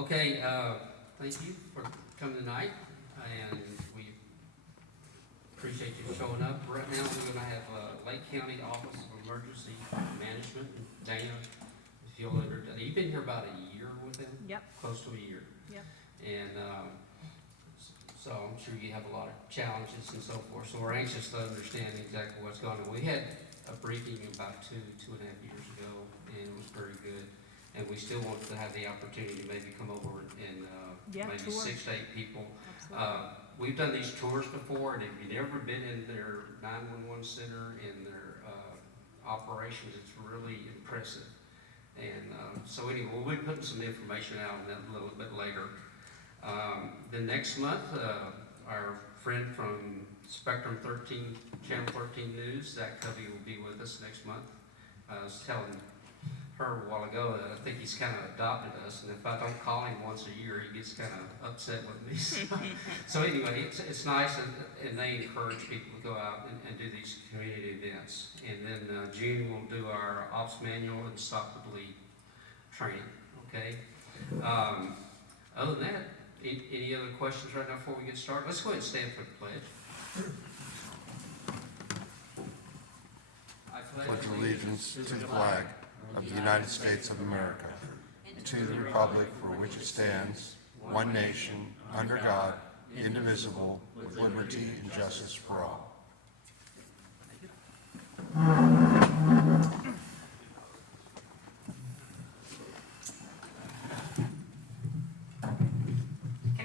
Okay, thank you for coming tonight, and we appreciate you showing up. Right now, we're gonna have Lake County Office of Emergency Management. Dana, if you'll you've been here about a year with them? Yep. Close to a year. Yep. And so I'm sure you have a lot of challenges and so forth, so we're anxious to understand exactly what's going on. We had a briefing about two and a half years ago, and it was very good. And we still want to have the opportunity to maybe come over and maybe tour. 6 to 8 people. Absolutely. We've done these tours before, and if you've never been in their 911 center and their operations, it's really impressive. And so anyway, we'll be putting some information out on that a little bit later. The next month, our friend from Spectrum 13, Channel 13 News, Zach Covey, will be with us next month. I was telling her a while ago that I think he's kind of adopted us, and if I don't call him once a year, he gets kind of upset with me. So anyway, it's nice, and they encourage people to go out and do these community events. And then June we'll do our ops manual and stop the bleed training. Okay. Other than that, any other questions right now before we get started? Let's go ahead and stand for the pledge. I Pledge allegiance to the flag of the United States of America, to the republic for which it stands, one nation, under God, indivisible, with liberty and justice for all. Can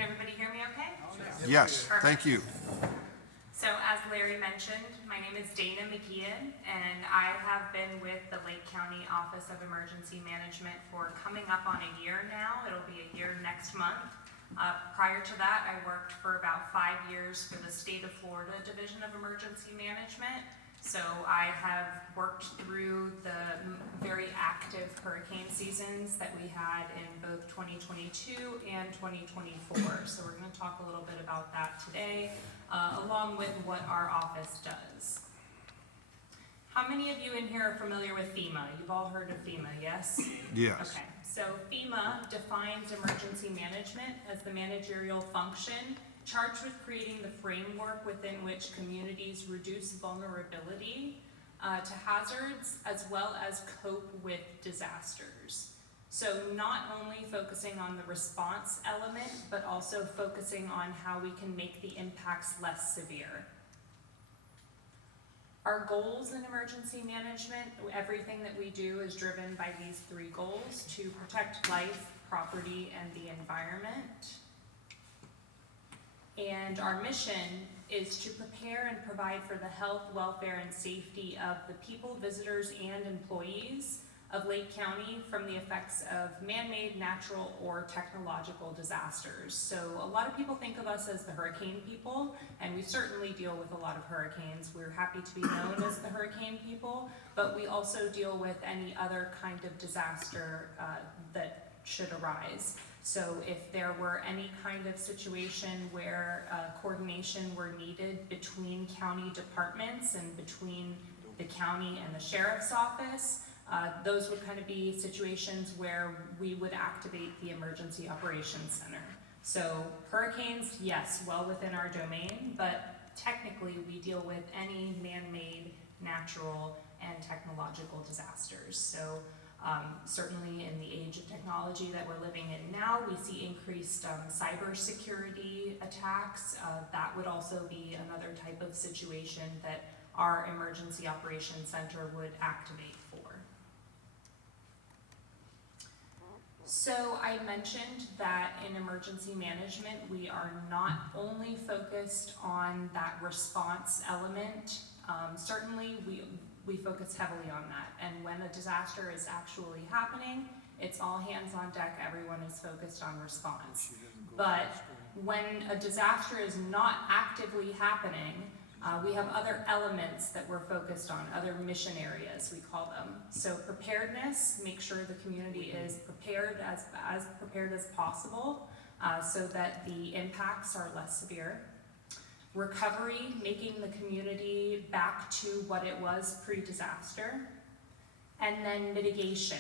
everybody hear me okay? Yes, thank you. So as Larry mentioned, my name is Dana McKeon, and I have been with the Lake County Office of Emergency Management for coming up on a year now. It'll be a year next month. Prior to that, I worked for about 5 years for the State of Florida Division of Emergency Management. So I have worked through the very active hurricane seasons that we had in both 2022 and 2024. So we're going to talk a little bit about that today, along with what our office does. How many of you in here are familiar with FEMA? You've all heard of FEMA, yes? Yes. Okay, so FEMA defines emergency management as the managerial function charged with creating the framework within which communities reduce vulnerability to hazards as well as cope with disasters. So not only focusing on the response element, but also focusing on how we can make the impacts less severe. Our goals in emergency management, everything that we do is driven by these 3 goals: to protect life, property, and the environment. And our mission is to prepare and provide for the health, welfare, and safety of the people, visitors, and employees of Lake County from the effects of man-made, natural, or technological disasters. So a lot of people think of us as the hurricane people, and we certainly deal with a lot of hurricanes. We're happy to be known as the hurricane people, but we also deal with any other kind of disaster that should arise. So if there were any kind of situation where coordination were needed between county departments and between the county and the sheriff's office, those would kind of be situations where we would activate the Emergency Operations Center. So hurricanes, yes, well within our domain, but technically we deal with any man-made, natural, and technological disasters. So certainly in the age of technology that we're living in now, we see increased cybersecurity attacks. That would also be another type of situation that our Emergency Operations Center would activate for. So I mentioned that in emergency management, we are not only focused on that response element. Certainly we focus heavily on that. And when a disaster is actually happening, it's all hands on deck, everyone is focused on response. But when a disaster is not actively happening, we have other elements that we're focused on, other mission areas, we call them. So preparedness, make sure the community is prepared, as prepared as possible, so that the impacts are less severe. Recovery, making the community back to what it was pre-disaster. And then mitigation,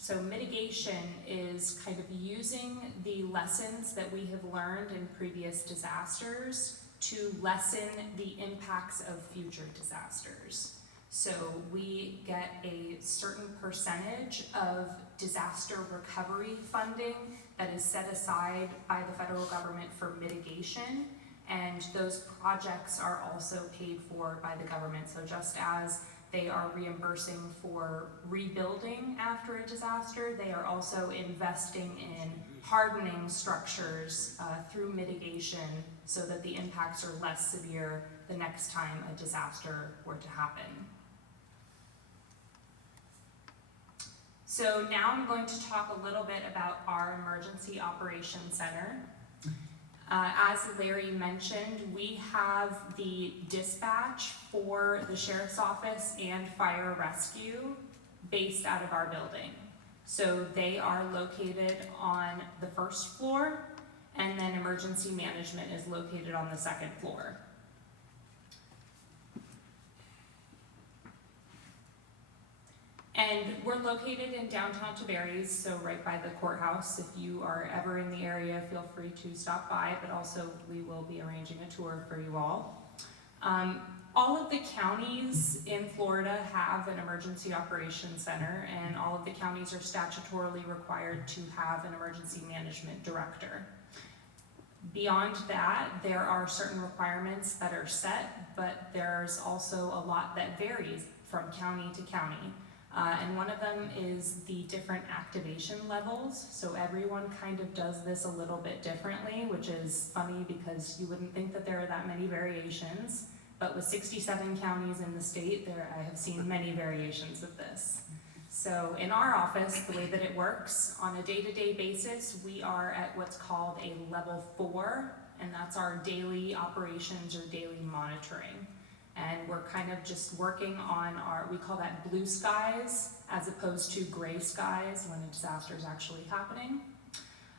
So mitigation is kind of using the lessons that we have learned in previous disasters to lessen the impacts of future disasters. So we get a certain percentage of disaster recovery funding that is set aside by the federal government for mitigation, and those projects are also paid for by the government. So just as they are reimbursing for rebuilding after a disaster, they are also investing in hardening structures through mitigation so that the impacts are less severe the next time a disaster were to happen. So now I'm going to talk a little bit about our Emergency Operations Center. As Larry mentioned, we have the dispatch for the Sheriff's Office and Fire Rescue based out of our building. So they are located on the first floor, and then Emergency Management is located on the second floor. And we're located in downtown Tavares, so right by the courthouse. If you are ever in the area, feel free to stop by, but also we will be arranging a tour for you all. All of the counties in Florida have an emergency operations center, and all of the counties are statutorily required to have an emergency management director. Beyond that, there are certain requirements that are set, but there's also a lot that varies from county to county. And one of them is the different activation levels. So everyone kind of does this a little bit differently, which is funny because you wouldn't think that there are that many variations. But with 67 counties in the state, I have seen many variations of this. So in our office, the way that it works, on a day-to-day basis, we are at what's called a level 4, and that's our daily operations or daily monitoring. And we're kind of just working on we call that blue skies as opposed to gray skies when a disaster is actually happening.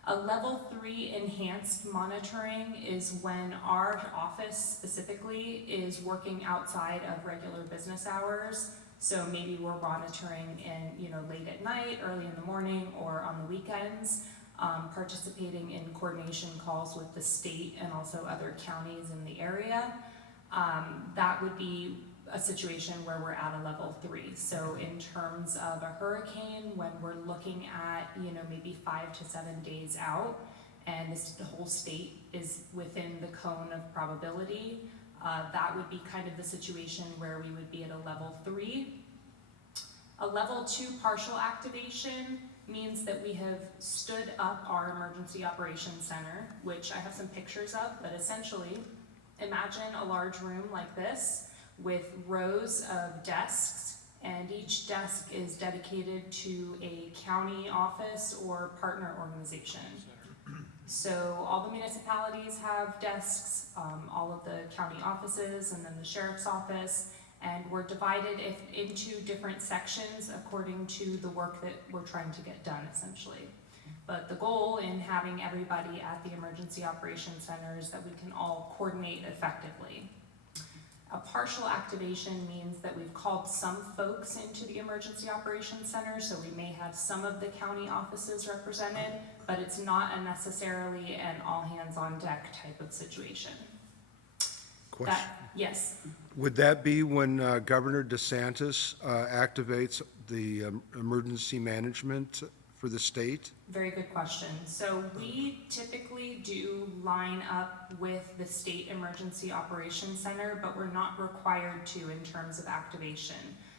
A level 3 enhanced monitoring is when our office specifically is working outside of regular business hours. So maybe we're monitoring in, late at night, early in the morning, or on the weekends, participating in coordination calls with the state and also other counties in the area. That would be a situation where we're at a level 3. So in terms of a hurricane, when we're looking at, maybe 5 to 7 days out, and the whole state is within the cone of probability, that would be kind of the situation where we would be at a level 3. A level 2 partial activation means that we have stood up our Emergency Operations Center, which I have some pictures of, but essentially, imagine a large room like this with rows of desks, and each desk is dedicated to a county office or partner organization. So all the municipalities have desks, all of the county offices, and then the sheriff's office, and we're divided into different sections according to the work that we're trying to get done, essentially. But the goal in having everybody at the Emergency Operations Center is that we can all coordinate effectively. A partial activation means that we've called some folks into the Emergency Operations Center, so we may have some of the county offices represented, but it's not necessarily an all-hands-on-deck type of situation. Question. Yes. Would that be when Governor DeSantis activates the emergency management for the state? Very good question. So we typically do line up with the State Emergency Operations Center, but we're not required to in terms of activation.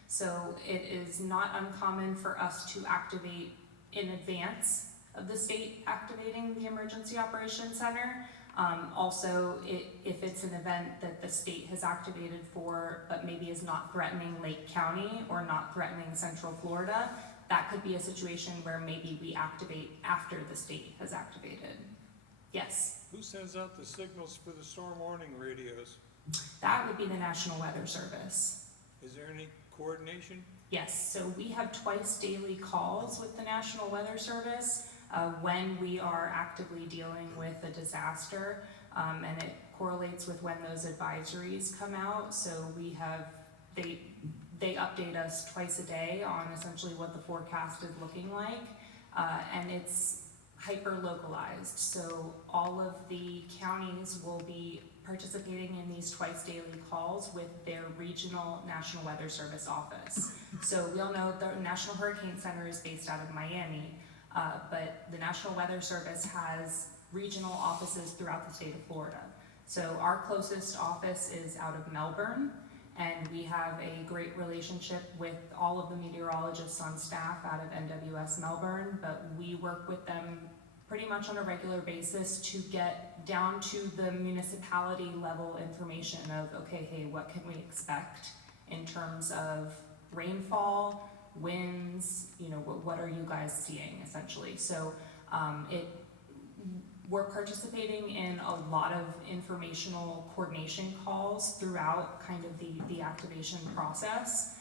So it is not uncommon for us to activate in advance of the state activating the Emergency Operations Center. Also, if it's an event that the state has activated for, but maybe is not threatening Lake County or not threatening Central Florida, that could be a situation where maybe we activate after the state has activated. Yes? Who sends out the signals for the storm warning radios? That would be the National Weather Service. Is there any coordination? Yes, so we have twice daily calls with the National Weather Service when we are actively dealing with a disaster, and it correlates with when those advisories come out. So they update us twice a day on essentially what the forecast is looking like, and it's hyper-localized. So all of the counties will be participating in these twice daily calls with their regional National Weather Service office. So we all know the National Hurricane Center is based out of Miami, but the National Weather Service has regional offices throughout the state of Florida. So our closest office is out of Melbourne, and we have a great relationship with all of the meteorologists on staff out of NWS Melbourne, but we work with them pretty much on a regular basis to get down to the municipality level information of, okay, hey, what can we expect in terms of rainfall, winds, what are you guys seeing essentially? So we're participating in a lot of informational coordination calls throughout kind of the activation process.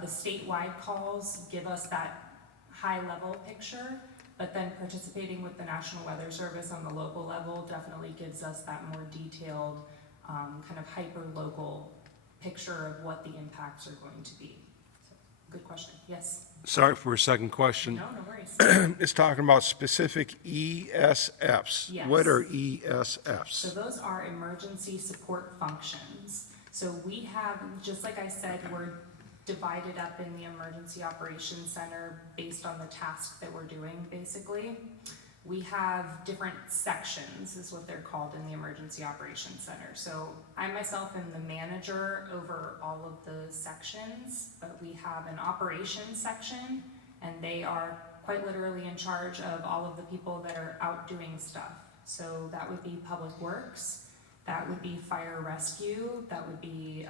The statewide calls give us that high level picture, but then participating with the National Weather Service on the local level definitely gives us that more detailed, kind of hyper-local picture of what the impacts are going to be. So, good question. Yes? Sorry for a second question. No worries. It's talking about specific ESFs. Yes. What are So ESFs? those are emergency support functions. So we have, just like I said, we're divided up in the Emergency Operations Center based on the task that we're doing, basically. We have different sections, is what they're called in the Emergency Operations Center. So I myself am the manager over all of the sections, but we have an operations section, and they are quite literally in charge of all of the people that are out doing stuff. So that would be Public Works, that would be Fire Rescue, that would be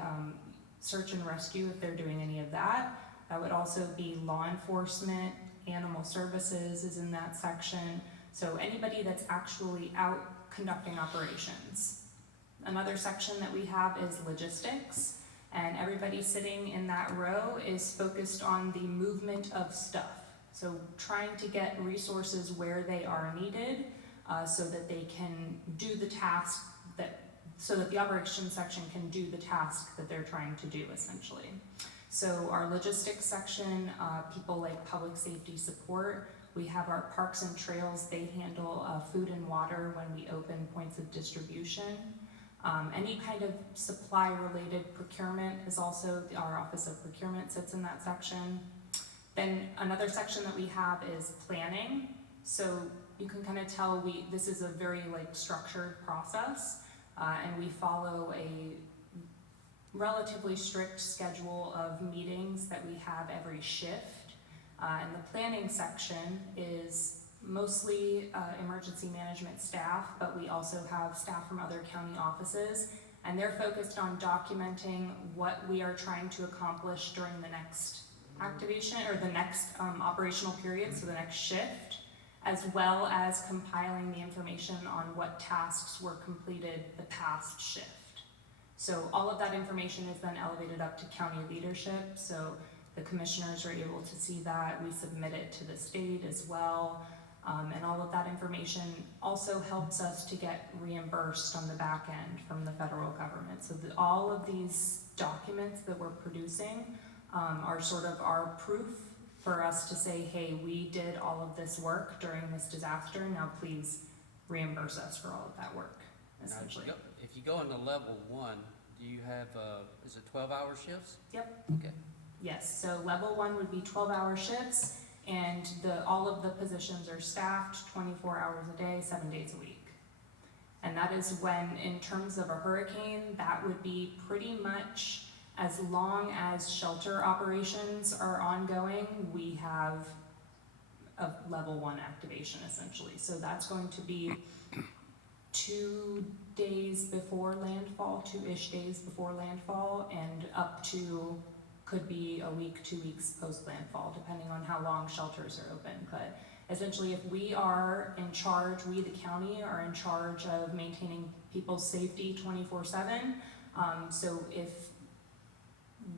search and rescue if they're doing any of that. That would also be law enforcement, animal services is in that section. So anybody that's actually out conducting operations. Another section that we have is logistics, and everybody sitting in that row is focused on the movement of stuff. So trying to get resources where they are needed so that they can do the task so that the operations section can do the task that they're trying to do, essentially. So our logistics section, people like public safety support. We have our parks and trails. They handle food and water when we open points of distribution. Any kind of supply-related procurement is also, our Office of Procurement sits in that section. Then another section that we have is planning. So you can kind of tell this is a very structured process. And we follow a relatively strict schedule of meetings that we have every shift. And the planning section is mostly emergency management staff, but we also have staff from other county offices, and they're focused on documenting what we are trying to accomplish during the next activation or the next operational period, so the next shift, as well as compiling the information on what tasks were completed the past shift. So all of that information is then elevated up to county leadership, so the commissioners are able to see that. We submit it to the state as well, and all of that information also helps us to get reimbursed on the back end from the federal government. So all of these documents that we're producing are sort of our proof for us to say, hey, we did all of this work during this disaster, now please reimburse us for all of that work, essentially. Now, if you go into level 1, do you have, is it 12-hour shifts? Yep. Okay. Yes, so level 1 would be 12-hour shifts, and all of the positions are staffed 24 hours a day, 7 days a week. And that is when, in terms of a hurricane, that would be pretty much as long as shelter operations are ongoing, we have a level 1 activation, essentially. So that's going to be 2 days before landfall, 2-ish days before landfall, and up to, could be a week, 2 weeks post landfall, depending on how long shelters are open. But essentially, if we are in charge, we the county are in charge of maintaining people's safety 24/7. So if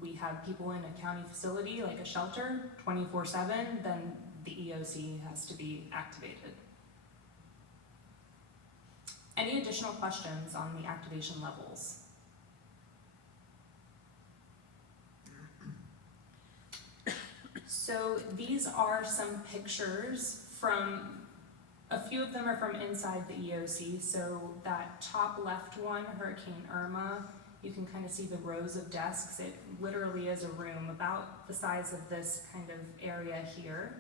we have people in a county facility, like a shelter, 24/7, then the EOC has to be activated. Any additional questions on the activation levels? So these are some pictures from, a few of them are from inside the EOC. So that top left one, Hurricane Irma, you can kind of see the rows of desks. It literally is a room about the size of this kind of area here,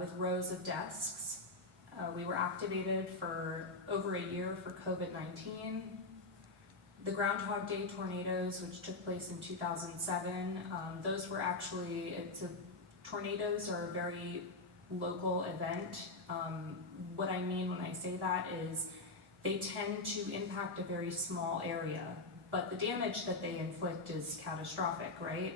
with rows of desks. We were activated for over a year for COVID-19. The Groundhog Day tornadoes, which took place in 2007, those were actually, tornadoes are a very local event. What I mean when I say that is they tend to impact a very small area, but the damage that they inflict is catastrophic, right?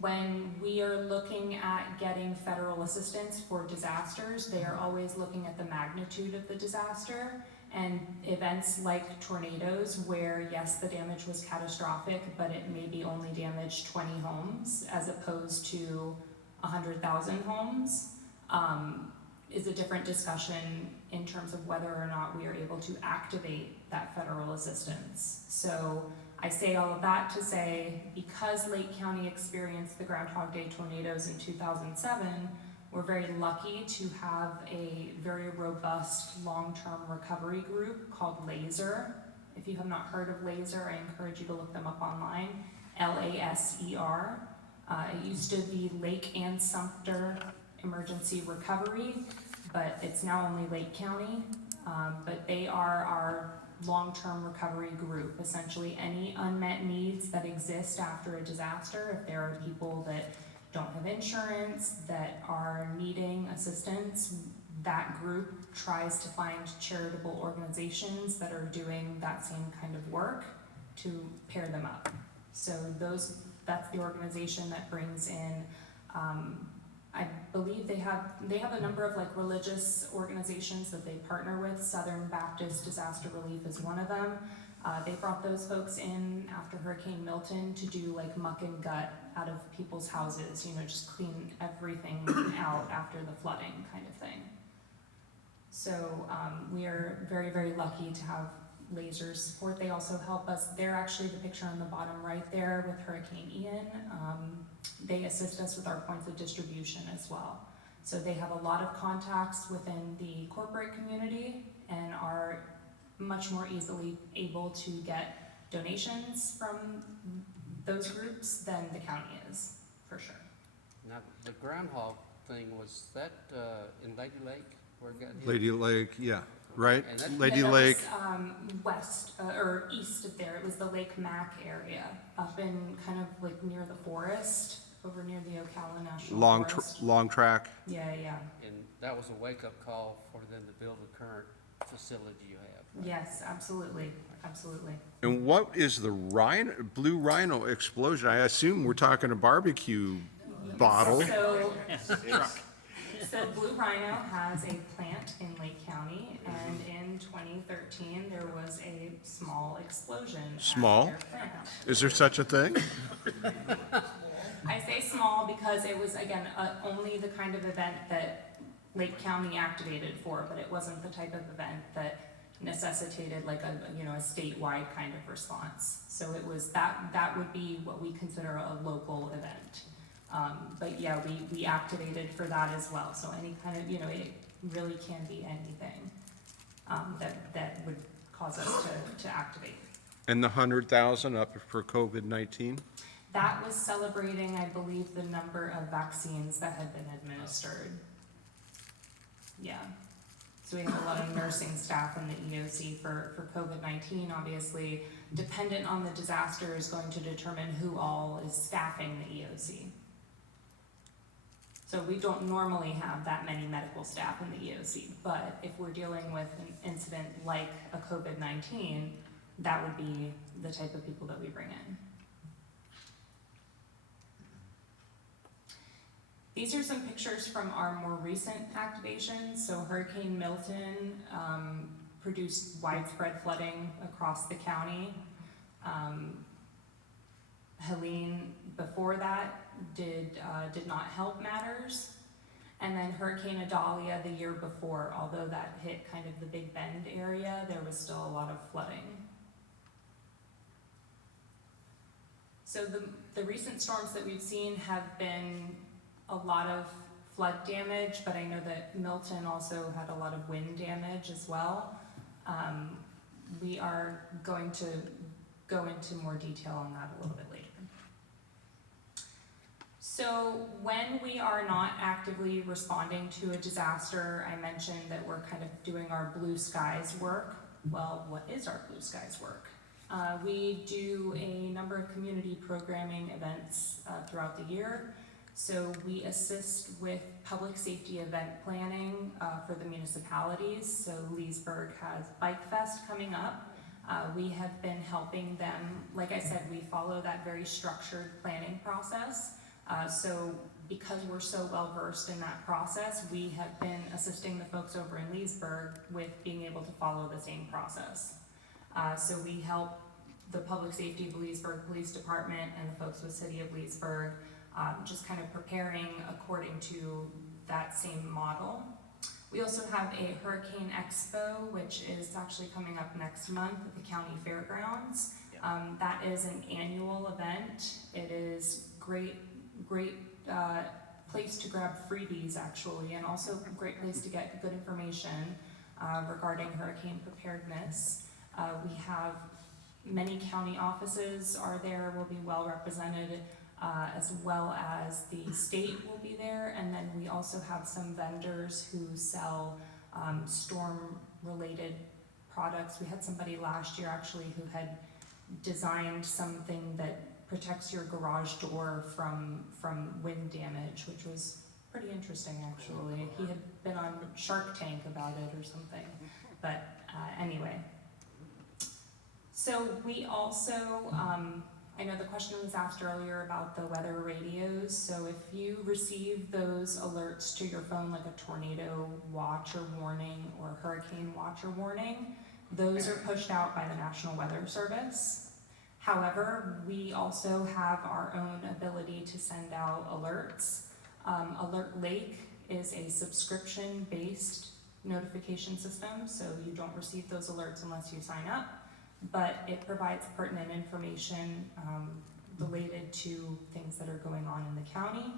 When we are looking at getting federal assistance for disasters, they are always looking at the magnitude of the disaster, and events like tornadoes where, yes, the damage was catastrophic, but it maybe only damaged 20 homes as opposed to 100,000 homes, is a different discussion in terms of whether or not we are able to activate that federal assistance. So I say all of that to say, because Lake County experienced the Groundhog Day tornadoes in 2007, we're very lucky to have a very robust long-term recovery group called LASER. If you have not heard of LASER, I encourage you to look them up online, LASER. It used to be Lake and Sumter Emergency Recovery, but it's now only Lake County. But they are our long-term recovery group. Essentially, any unmet needs that exist after a disaster, if there are people that don't have insurance, that are needing assistance, that group tries to find charitable organizations that are doing that same kind of work to pair them up. So that's the organization that brings in, I believe they have a number of like religious organizations that they partner with. Southern Baptist Disaster Relief is one of them. They brought those folks in after Hurricane Milton to do like muck and gut out of people's houses, just clean everything out after the flooding kind of thing. So we are very, very lucky to have LASER's support. They also help us. They're actually the picture on the bottom right there with Hurricane Ian. They assist us with our points of distribution as well. So they have a lot of contacts within the corporate community and are much more easily able to get donations from those groups than the county is, for sure. Now, the groundhog thing, was that in Lady Lake where it got hit? Lady Lake, yeah, right? And that- Lady That Lake, was, west or east of there. It was the Lake Mac area, up in kind of like near the forest, over near the Ocala National Forest. long track. Yeah. And that was a wake-up call for them to build the current facility you have. Right? Yes, absolutely. And what is the Blue Rhino explosion? I assume we're talking a barbecue bottle. So Blue Rhino has a plant in Lake County, and in 2013 there was a small explosion. Small? At their plant. Is there such a thing? I say small because it was, again, only the kind of event that Lake County activated for, but it wasn't the type of event that necessitated like a statewide kind of response. So it was that would be what we consider a local event. But yeah, we activated for that as well. So any kind of, it really can be anything that would cause us to activate. And the 100,000 up for COVID-19? That was celebrating, I believe, the number of vaccines that had been administered. Yeah. So we have a lot of nursing staff in the EOC for COVID-19. Obviously, dependent on the disaster is going to determine who all is staffing the EOC. So we don't normally have that many medical staff in the EOC, but if we're dealing with an incident like a COVID-19, that would be the type of people that we bring in. These are some pictures from our more recent activations. So Hurricane Milton produced widespread flooding across the county. Helene, before that, did not help matters. And then Hurricane Idalia the year before, although that hit kind of the Big Bend area, there was still a lot of flooding. So the recent storms that we've seen have been a lot of flood damage, but I know that Milton also had a lot of wind damage as well. We are going to go into more detail on that a little bit later. So when we are not actively responding to a disaster, I mentioned that we're kind of doing our blue skies work. Well, what is our blue skies work? We do a number of community programming events throughout the year. So we assist with public safety event planning for the municipalities. So Leesburg has Bike Fest coming up. We have been helping them. Like I said, we follow that very structured planning process. So because we're so well versed in that process, we have been assisting the folks over in Leesburg with being able to follow the same process. So we help the Public Safety of Leesburg Police Department and the folks with City of Leesburg just kind of preparing according to that same model. We also have a Hurricane Expo, which is actually coming up next month at the county fairgrounds. That is an annual event. It is great place to grab freebies actually, and also a great place to get good information regarding hurricane preparedness. We have many county offices are there, will be well represented, as well as the state will be there, and then we also have some vendors who sell storm-related products. We had somebody last year actually who had designed something that protects your garage door from wind damage, which was pretty interesting actually. He had been on Shark Tank about it or something, but anyway. So we also, I know the question was asked earlier about the weather radios. So if you receive those alerts to your phone, like a tornado watch or warning or hurricane watch or warning, those are pushed out by the National Weather Service. However, we also have our own ability to send out alerts. Alert Lake is a subscription-based notification system, so you don't receive those alerts unless you sign up, but it provides pertinent information related to things that are going on in the county.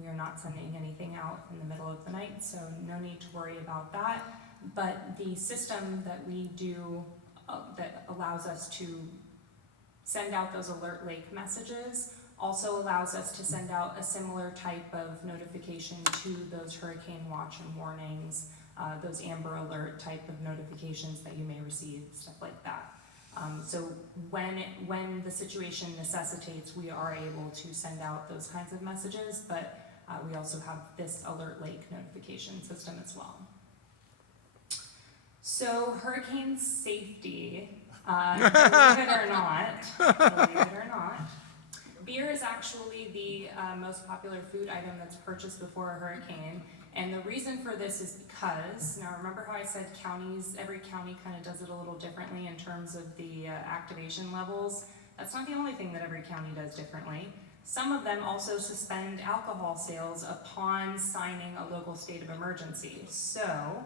We are not sending anything out in the middle of the night, so no need to worry about that. But the system that we do that allows us to send out those Alert Lake messages also allows us to send out a similar type of notification to those hurricane watch and warnings, those Amber Alert type of notifications that you may receive, stuff like that. So when the situation necessitates, we are able to send out those kinds of messages, but we also have this Alert Lake notification system as well. So hurricane safety, believe it or not, beer is actually the most popular food item that's purchased before a hurricane. And the reason for this is because, now remember how I said every county kind of does it a little differently in terms of the activation levels? That's not the only thing that every county does differently. Some of them also suspend alcohol sales upon signing a local state of emergency. So,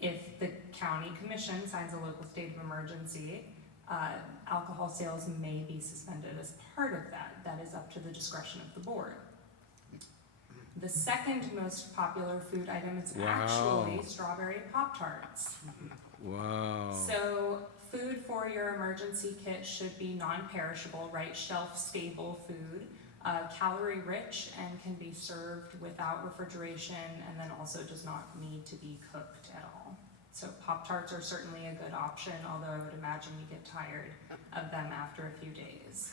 if the county commission signs a local state of emergency, alcohol sales may be suspended as part of that. That is up to the discretion of the board. The second most popular food item is actually strawberry Pop-Tarts. Wow. So food for your emergency kit should be non-perishable, right? Shelf-stable food, calorie rich, and can be served without refrigeration, and then also does not need to be cooked at all. So Pop-Tarts are certainly a good option, although I would imagine you get tired of them after a few days.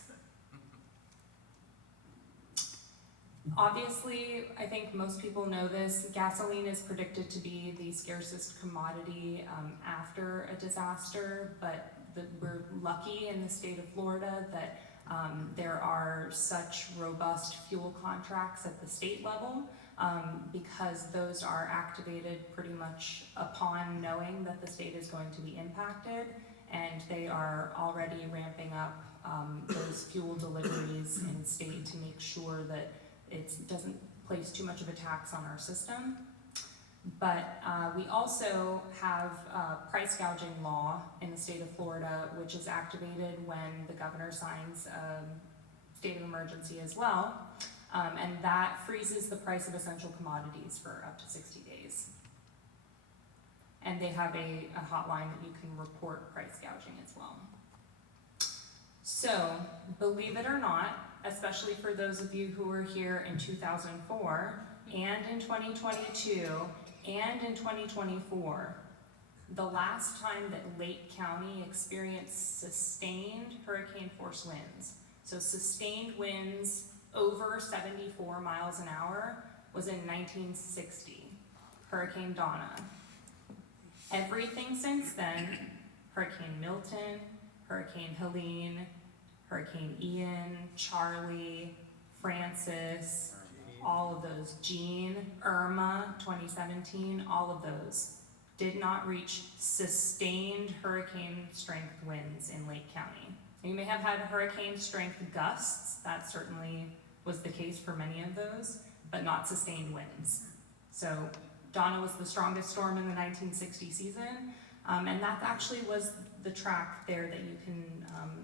Obviously, I think most people know this, gasoline is predicted to be the scarcest commodity after a disaster, but we're lucky in the state of Florida that there are such robust fuel contracts at the state level because those are activated pretty much upon knowing that the state is going to be impacted, and they are already ramping up those fuel deliveries in state to make sure that it doesn't place too much of a tax on our system. But we also have price gouging law in the state of Florida, which is activated when the governor signs a state of emergency as well. And that freezes the price of essential commodities for up to 60 days. And they have a hotline that you can report price gouging as well. So, believe it or not, especially for those of you who were here in 2004, and in 2022, and in 2024, the last time that Lake County experienced sustained hurricane force winds, so sustained winds over 74 miles an hour, was in 1960, Hurricane Donna. Everything since then, Hurricane Milton, Hurricane Helene, Hurricane Ian, Charlie, Francis, all of those, Jean, Irma, 2017, all of those did not reach sustained hurricane strength winds in Lake County. You may have had hurricane strength gusts, that certainly was the case for many of those, but not sustained winds. So Donna was the strongest storm in the 1960 season, and that actually was the track there that you can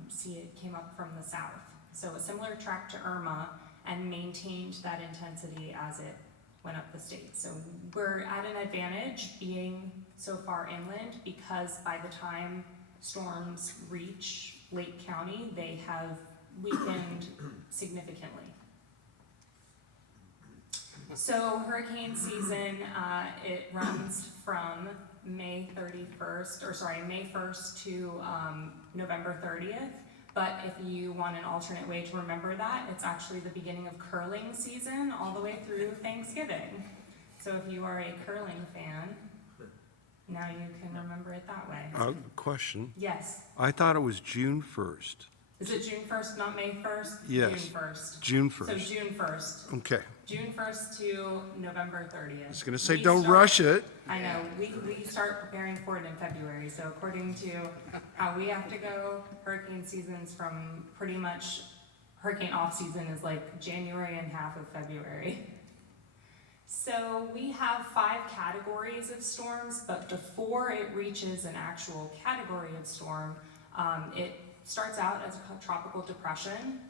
see it came up from the south. So a similar track to Irma, and maintained that intensity as it went up the state. So we're at an advantage being so far inland, because by the time storms reach Lake County, they have weakened significantly. So hurricane season, it runs from May 1st to November 30th. But if you want an alternate way to remember that, it's actually the beginning of curling season all the way through Thanksgiving. So if you are a curling fan, now you can remember it that way. Question. Yes. I thought it was June 1st. Is it June 1st, not May 1st? Yes. June 1st. June So 1st. June 1st. Okay. June 1st to November 30th. I was going to say, We don't start- rush it. I know, we start preparing for it in February, so according to how we have to go, hurricane season's from pretty much, hurricane off-season is like January and half of February. So we have 5 categories of storms, but before it reaches an actual category of storm, it starts out as a tropical depression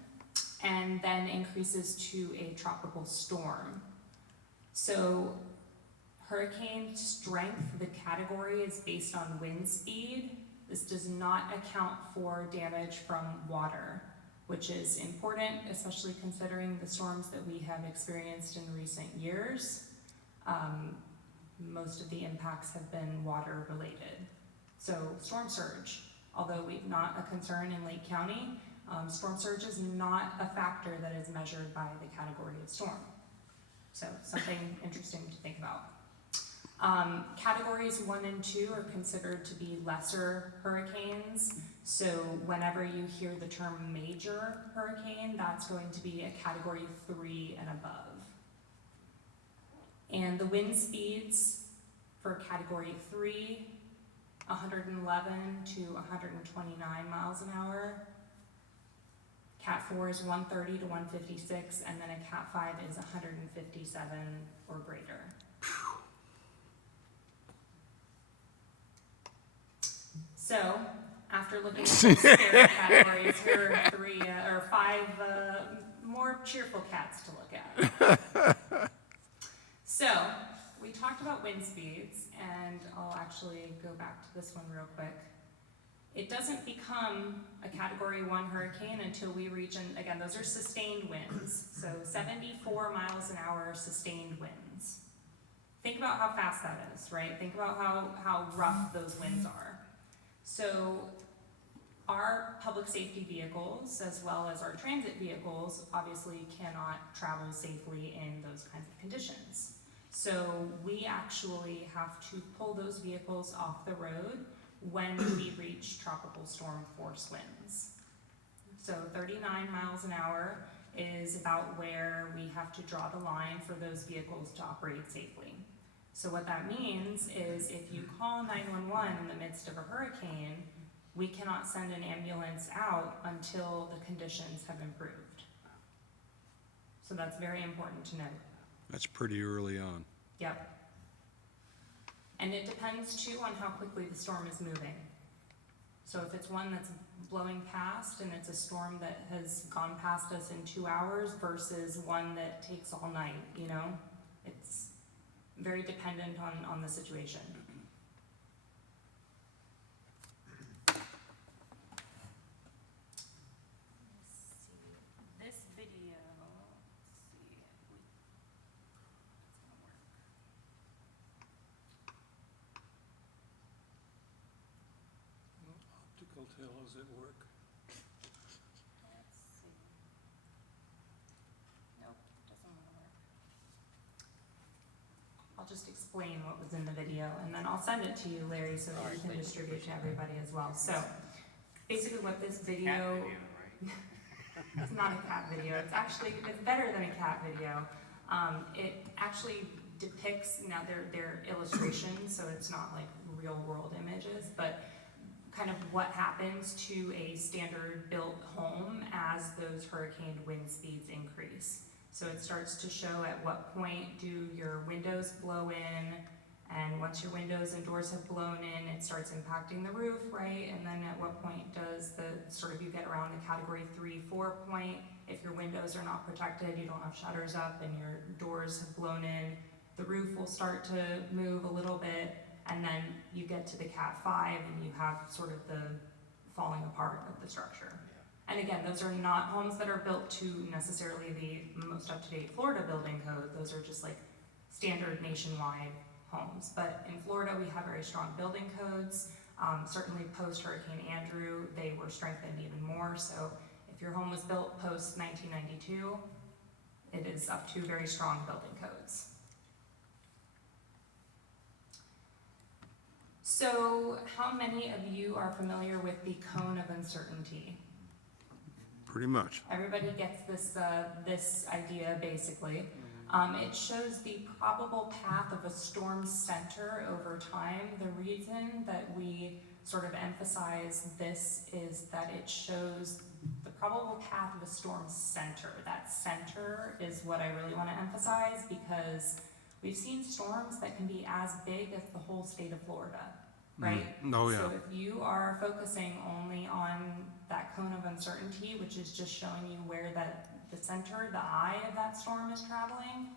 and then increases to a tropical storm. So hurricane strength, the category is based on wind speed. This does not account for damage from water, which is important, especially considering the storms that we have experienced in recent years. Most of the impacts have been water related. So storm surge, although not a concern in Lake County, storm surge is not a factor that is measured by the category of storm. So something interesting to think about. Categories 1 and 2 are considered to be lesser hurricanes. So whenever you hear the term major hurricane, that's going to be a category 3 and above. And the wind speeds for category 3, 111 to 129 miles an hour. Cat 4 is 130 to 156, and then a Cat 5 is 157 or greater. So, after looking at some scary categories, here are 5 more cheerful cats to look at. So, we talked about wind speeds, and I'll actually go back to this one real quick. It doesn't become a category 1 hurricane until we reach, and again, those are sustained winds. So 74 miles an hour sustained winds. Think about how fast that is, right? Think about how rough those winds are. So our public safety vehicles, as well as our transit vehicles, obviously cannot travel safely in those kinds of conditions. So we actually have to pull those vehicles off the road when we reach tropical storm force winds. So 39 miles an hour is about where we have to draw the line for those vehicles to operate safely. So what that means is if you call 911 in the midst of a hurricane, we cannot send an ambulance out until the conditions have improved. So that's very important to note. That's pretty early on. So if it's one that's blowing past and it's a storm that has gone past us in 2 hours versus one that takes all night, you know, it's very dependent on the situation. Let's see. This video, let's see if it's gonna work. Optical tails at work. Let's see. Nope, doesn't want to work. I'll just explain what was in the video, and then I'll send it to you, Larry, so that you can distribute to everybody as well. So, basically what this video, it's not a cat video, it's better than a cat video. It actually depicts, now they're illustrations, so it's not like real world images, but kind of what happens to a standard built home as those hurricane wind speeds increase. So it starts to show at what point do your windows blow in, and once your windows and doors have blown in, it starts impacting the roof, right? And then at what point does you get around the category 3, 4 point, if your windows are not protected, you don't have shutters up and your doors have blown in, the roof will start to move a little bit, and then you get to the cat 5 and you have sort of the falling apart of the structure. And again, those are not homes that are built to necessarily the most up-to-date Florida building code. Those are just like standard nationwide homes. But in Florida, we have very strong building codes. Certainly post-Hurricane Andrew, they were strengthened even more. So if your home was built post-1992, it is up to very strong building codes. So how many of you are familiar with the cone of uncertainty? Pretty much. Everybody gets this idea basically. It shows the probable path of a storm center over time. The reason that we sort of emphasize this is that it shows the probable path of a storm center. That center is what I really want to emphasize, because we've seen storms that can be as big as the whole state of Florida, right? Oh, yeah. So if you are focusing only on that cone of uncertainty, which is just showing you where the center, the eye of that storm is traveling,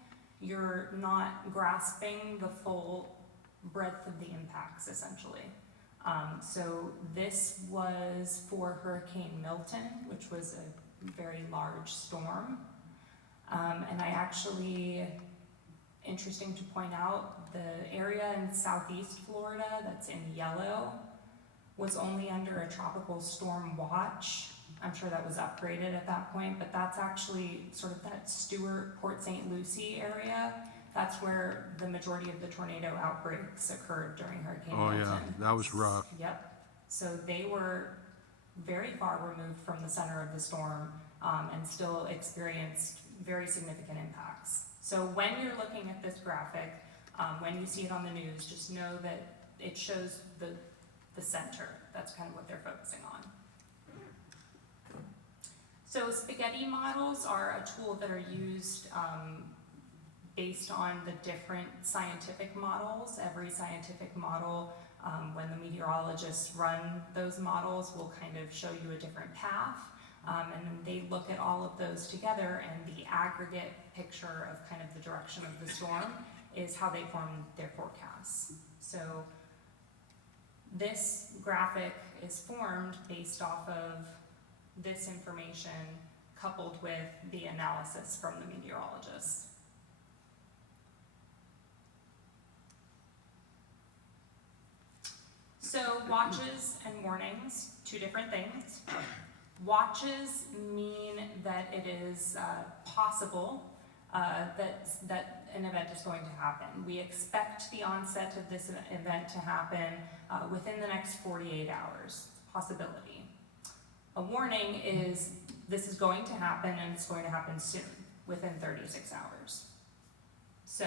you're not grasping the full breadth of the impacts, essentially. So this was for Hurricane Milton, which was a very large storm. And I actually, interesting to point out, the area in southeast Florida that's in yellow was only under a tropical storm watch. I'm sure that was upgraded at that point, but that's actually sort of that Stewart, Port St. Lucie area. That's where the majority of the tornado outbreaks occurred during Hurricane Milton. Yeah, that was rough. Yep. So they were very far removed from the center of the storm and still experienced very significant impacts. So when you're looking at this graphic, when you see it on the news, just know that it shows the center. That's kind of what they're focusing on. So spaghetti models are a tool that are used based on the different scientific models. Every scientific model, when the meteorologists run those models, will kind of show you a different path. And then they look at all of those together, and the aggregate picture of kind of the direction of the storm is how they form their forecasts. So this graphic is formed based off of this information coupled with the analysis from the meteorologists. So watches and warnings, two different things. Watches mean that it is possible that an event is going to happen. We expect the onset of this event to happen within the next 48 hours, possibility. A warning is this is going to happen and it's going to happen soon, within 36 hours. So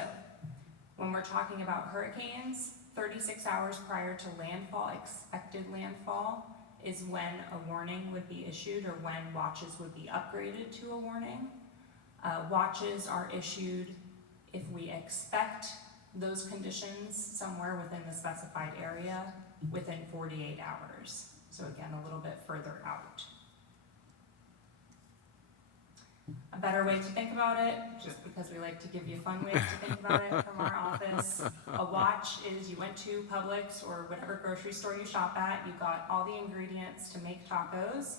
when we're talking about hurricanes, 36 hours prior to landfall, expected landfall, is when a warning would be issued or when watches would be upgraded to a warning. Watches are issued if we expect those conditions somewhere within the specified area within 48 hours. So again, a little bit further out. A better way to think about it, just because we like to give you fun ways to think about it from our office, a watch is you went to Publix or whatever grocery store you shop at, you got all the ingredients to make tacos,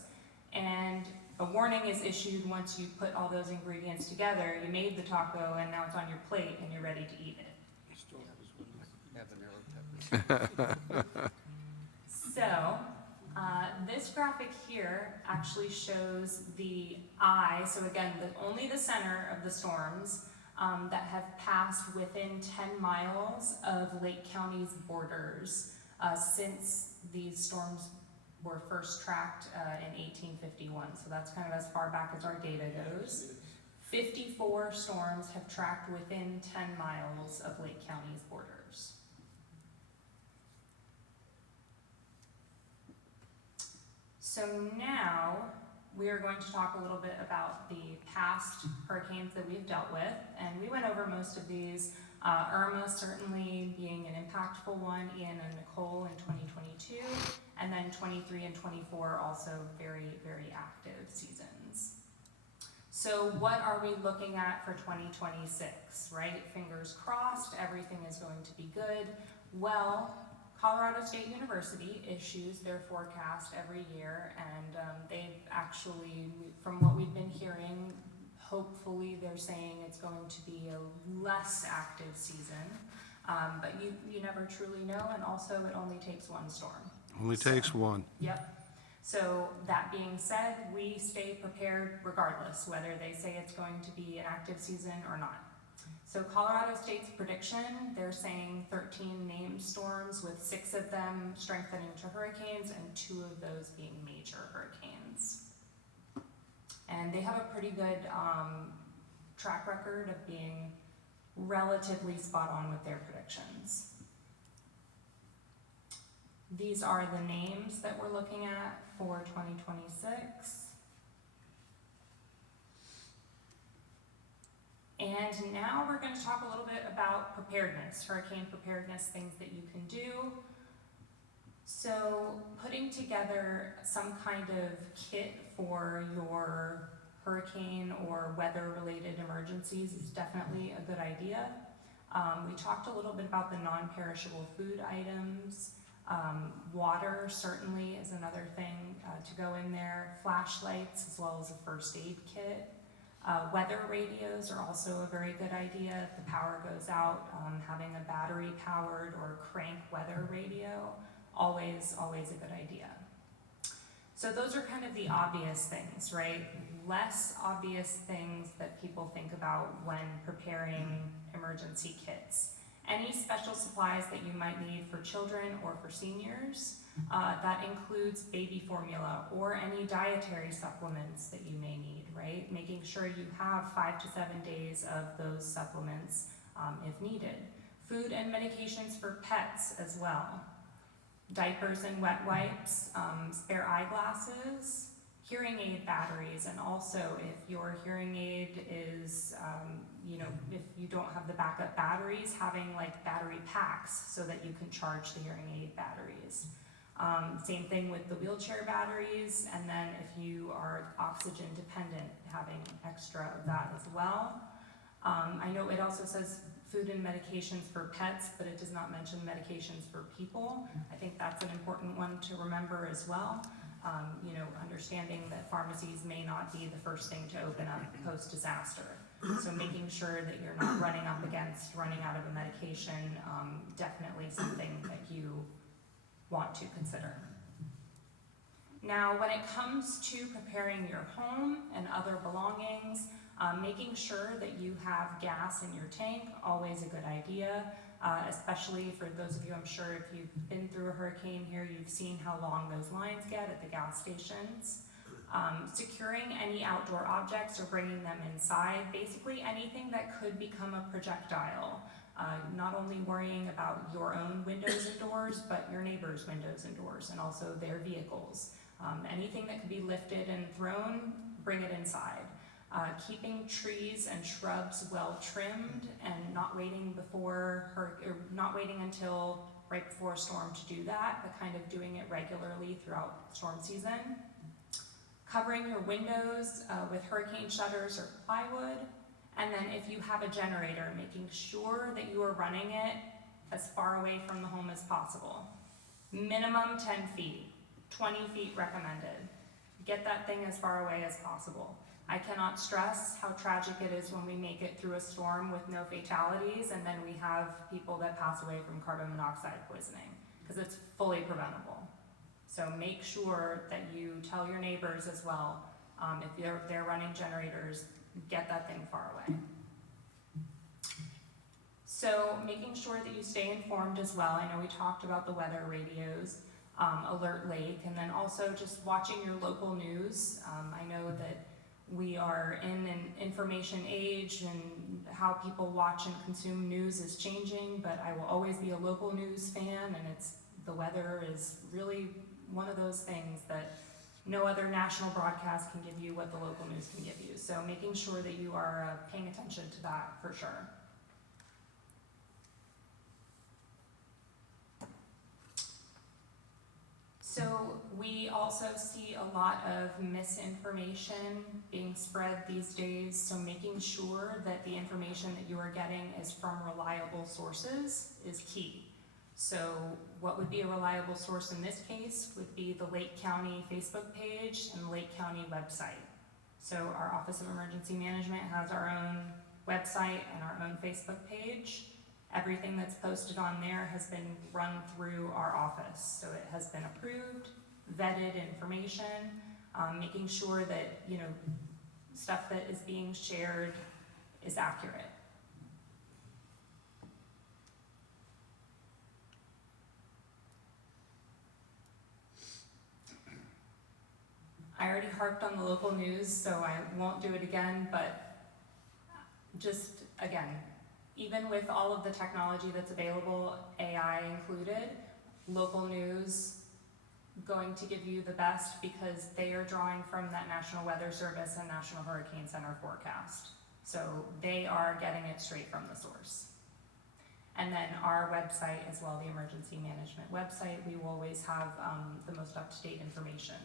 and a warning is issued once you put all those ingredients together. You made the taco and now it's on your plate and you're ready to eat it. So, this graphic here actually shows the eye, so again, only the center of the storms that have passed within 10 miles of Lake County's borders since these storms were first tracked in 1851. So that's kind of as far back as our data goes. 54 storms have tracked within 10 miles of Lake County's borders. So now we are going to talk a little bit about the past hurricanes that we've dealt with, and we went over most of these. Irma certainly being an impactful one, Ian and Nicole in 2022, and then 23 and 24 also very, very active seasons. So what are we looking at for 2026, right? Fingers crossed, everything is going to be good. Well, Colorado State University issues their forecast every year, and they've actually, from what we've been hearing, hopefully they're saying it's going to be a less active season, but you never truly know, and also it only takes one storm. Only takes one. Yep. So that being said, we stay prepared regardless, whether they say it's going to be an active season or not. So Colorado State's prediction, they're saying 13 named storms with 6 of them strengthening to hurricanes and 2 of those being major hurricanes. And they have a pretty good track record of being relatively spot on with their predictions. These are the names that we're looking at for 2026. And now we're going to talk a little bit about preparedness, hurricane preparedness, things that you can do. So putting together some kind of kit for your hurricane or weather-related emergencies is definitely a good idea. We talked a little bit about the non-perishable food items. Water certainly is another thing to go in there. Flashlights as well as a first aid kit. Weather radios are also a very good idea. If the power goes out, having a battery powered or crank weather radio, always a good idea. So those are kind of the obvious things, right? Less obvious things that people think about when preparing emergency kits. Any special supplies that you might need for children or for seniors, that includes baby formula or any dietary supplements that you may need, right? Making sure you have 5 to 7 days of those supplements if needed. Food and medications for pets as well. Diapers and wet wipes, spare eyeglasses, hearing aid batteries, and also if your hearing aid is, if you don't have the backup batteries, having like battery packs so that you can charge the hearing aid batteries. Same thing with the wheelchair batteries, and then if you are oxygen dependent, having extra of that as well. I know it also says food and medications for pets, but it does not mention medications for people. I think that's an important one to remember as well. Understanding that pharmacies may not be the first thing to open up post-disaster. So making sure that you're not running up against running out of a medication, definitely something that you want to consider. Now, when it comes to preparing your home and other belongings, making sure that you have gas in your tank, always a good idea, especially for those of you, I'm sure if you've been through a hurricane here, you've seen how long those lines get at the gas stations. Securing any outdoor objects or bringing them inside, basically anything that could become a projectile. Not only worrying about your own windows and doors, but your neighbor's windows and doors, and also their vehicles. Anything that could be lifted and thrown, bring it inside. Keeping trees and shrubs well trimmed and not waiting until right before a storm to do that, but kind of doing it regularly throughout storm season. Covering your windows with hurricane shutters or plywood. And then if you have a generator, making sure that you are running it as far away from the home as possible. Minimum 10 feet, 20 feet recommended. Get that thing as far away as possible. I cannot stress how tragic it is when we make it through a storm with no fatalities and then we have people that pass away from carbon monoxide poisoning, because it's fully preventable. So make sure that you tell your neighbors as well, if they're running generators, get that thing far away. So making sure that you stay informed as well. I know we talked about the weather radios, Alert Lake, and then also just watching your local news. I know that we are in an information age and how people watch and consume news is changing, but I will always be a local news fan, and the weather is really one of those things that no other national broadcast can give you what the local news can give you. So making sure that you are paying attention to that for sure. So we also see a lot of misinformation being spread these days, so making sure that the information that you are getting is from reliable sources is key. So what would be a reliable source in this case would be the Lake County Facebook page and the Lake County website. So our Office of Emergency Management has our own website and our own Facebook page. Everything that's posted on there has been run through our office. So it has been approved, vetted information, making sure that, stuff that is being shared is accurate. I already harped on the local news, so I won't do it again, but just, again, even with all of the technology that's available, AI included, local news going to give you the best because they are drawing from that National Weather Service and National Hurricane Center forecast. So they are getting it straight from the source. And then our website as well, the emergency management website, we will always have the most up-to-date information.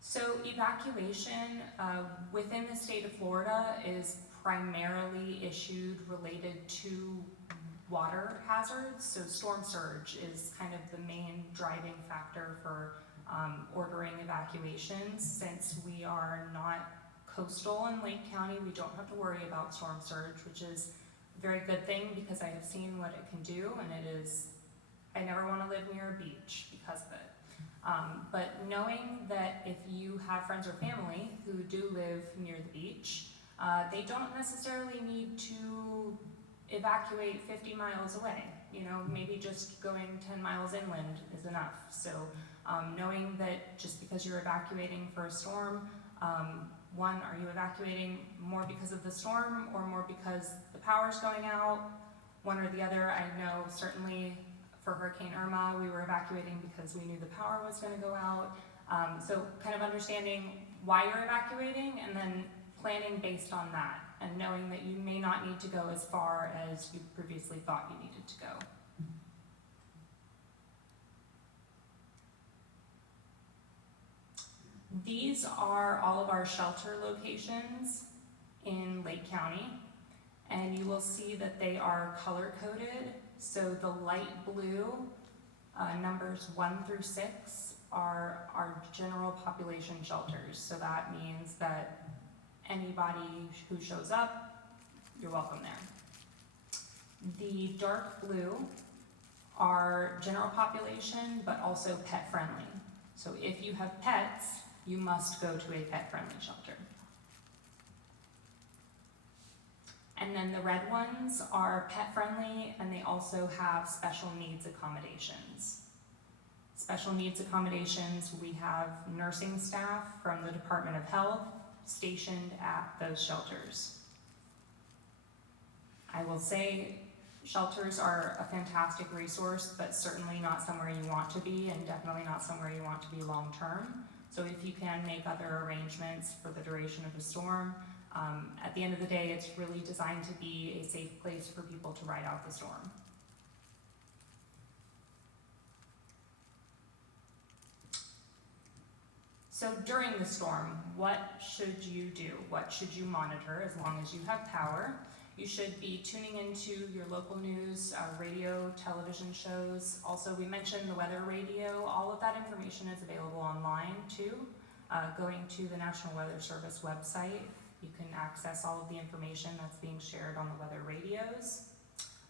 So evacuation within the state of Florida is primarily issued related to water hazards. So storm surge is kind of the main driving factor for ordering evacuations. Since we are not coastal in Lake County, we don't have to worry about storm surge, which is a very good thing because I have seen what it can do, and I never want to live near a beach because of it. But knowing that if you have friends or family who do live near the beach, they don't necessarily need to evacuate 50 miles away. Maybe just going 10 miles inland is enough. So knowing that just because you're evacuating for a storm, one, are you evacuating more because of the storm or more because the power's going out? One or the other. I know certainly for Hurricane Irma, we were evacuating because we knew the power was going to go out. So kind of understanding why you're evacuating and then planning based on that and knowing that you may not need to go as far as you previously thought you needed to go. These are all of our shelter locations in Lake County, and you will see that they are color-coded. So the light blue, numbers 1 through 6, are our general population shelters. So that means that anybody who shows up, you're welcome there. The dark blue are general population, but also pet-friendly. So if you have pets, you must go to a pet-friendly shelter. And then the red ones are pet-friendly, and they also have special needs accommodations. Special needs accommodations, we have nursing staff from the Department of Health stationed at those shelters. I will say shelters are a fantastic resource, but certainly not somewhere you want to be, and definitely not somewhere you want to be long-term. So if you can make other arrangements for the duration of the storm, at the end of the day, it's really designed to be a safe place for people to ride out the storm. So during the storm, what should you do? What should you monitor as long as you have power? You should be tuning into your local news, radio, television shows. Also, we mentioned the weather radio. All of that information is available online too. Going to the National Weather Service website, you can access all of the information that's being shared on the weather radios.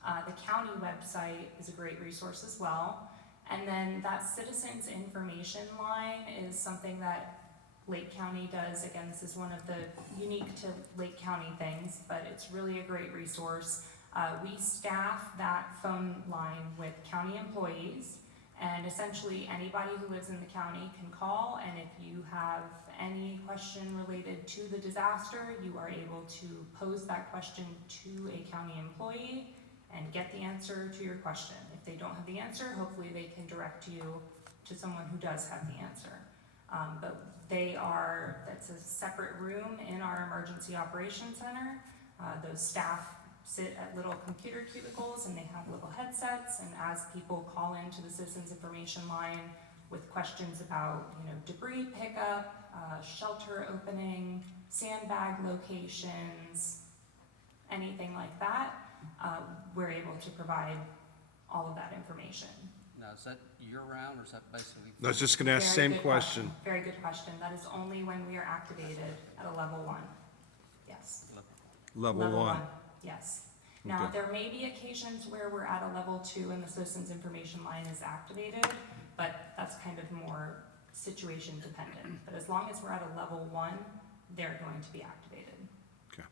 The county website is a great resource as well. And then that citizens information line is something that Lake County does. Again, this is one of the unique to Lake County things, but it's really a great resource. We staff that phone line with county employees, and essentially anybody who lives in the county can call, and if you have any question related to the disaster, you are able to pose that question to a county employee and get the answer to your question. If they don't have the answer, hopefully they can direct you to someone who does have the answer. But that's a separate room in our emergency operations center. Those staff sit at little computer cubicles and they have little headsets, and as people call into the citizens information line with questions about debris pickup, shelter opening, sandbag locations, anything like that, we're able to provide all of that information. Now, is that year-round, or is that basically? I was just going to ask the Very same good question. Very good question. That is only when we are activated at a level 1. Yes. Level one. Yes. Now, Okay. there may be occasions where we're at a level 2 and the citizens information line is activated, but that's kind of more situation dependent. But as long as we're at a level 1, they're going to be activated. Okay.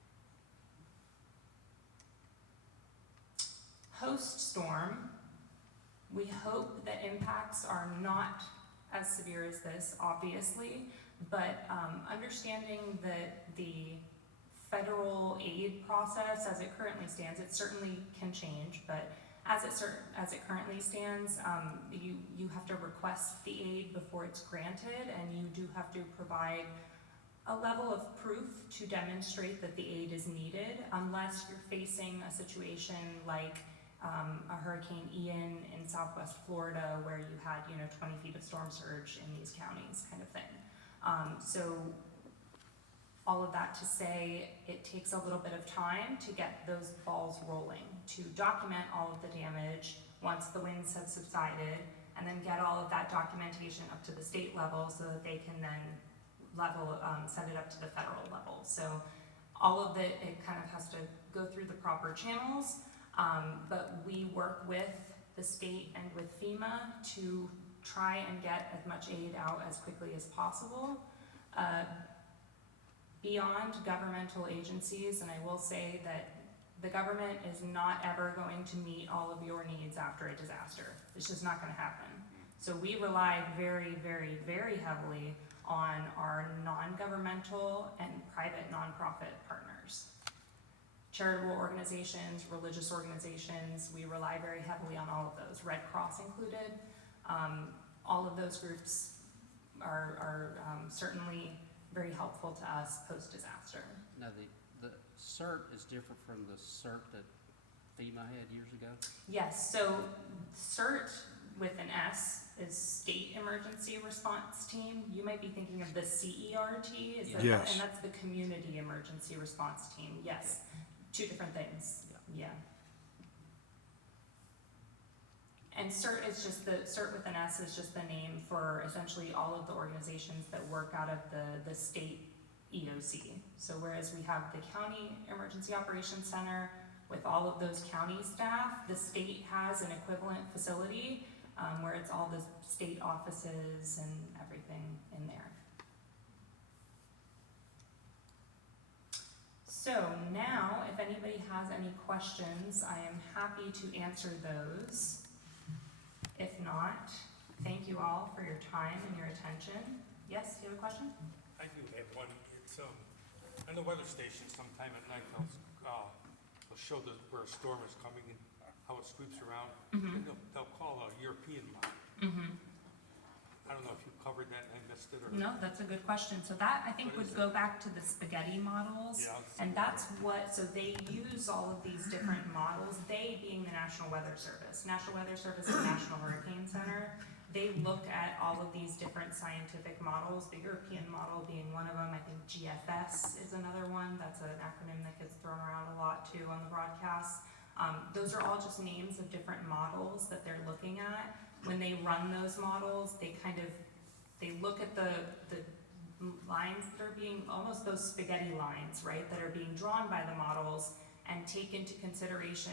Post-storm, we hope that impacts are not as severe as this, obviously, but understanding that the federal aid process as it currently stands, it certainly can change, but as it currently stands, you have to request the aid before it's granted, and you do have to provide a level of proof to demonstrate that the aid is needed, unless you're facing a situation like a Hurricane Ian in Southwest Florida, where you had 20 feet of storm surge in these counties, kind of thing. So all of that to say, it takes a little bit of time to get those balls rolling, to document all of the damage once the winds have subsided, and then get all of that documentation up to the state level so that they can then send it up to the federal level. So all of it kind of has to go through the proper channels, but we work with the state and with FEMA to try and get as much aid out as quickly as possible. Beyond governmental agencies, and I will say that the government is not ever going to meet all of your needs after a disaster. It's just not going to happen. So we rely very, very, very heavily on our non-governmental and private nonprofit partners. Charitable organizations, religious organizations, we rely very heavily on all of those, Red Cross included. All of those groups are certainly very helpful to us post-disaster. Now, the CERT is different from the CERT that FEMA had years ago? Yes, so CERT with an S is State Emergency Response Team. You might be thinking of the CERT, Yes. And that's the Community Emergency Response Team. Yes, two different things. Yeah. And CERT is just CERT with an S is just the name for essentially all of the organizations that work out of the state EOC. So whereas we have the County Emergency Operations Center with all of those county staff, the state has an equivalent facility where it's all the state offices and everything in there. So now, if anybody has any questions, I am happy to answer those. If not, thank you all for your time and your attention. Yes, do you have a question? I do have one. It's on the weather station sometime at night, they'll show where a storm is coming and how it sweeps around. Mm-hmm. And they'll call a European model. Mm-hmm. I don't know if you covered that and I missed it, or? No, that's a good question. So that, I think, What would is go back to the spaghetti models. Yeah, And that's what, so they use all of these different models, they being the National Weather Service. National Weather Service and National Hurricane Center, they look at all of these different scientific models, the European model being one of them. I think GFS is another one. That's an acronym that gets thrown around a lot too on the broadcast. Those are all just names of different models that they're looking at. When they run those models, they look at the lines that are being, almost those spaghetti lines, right, that are being drawn by the models, and take into consideration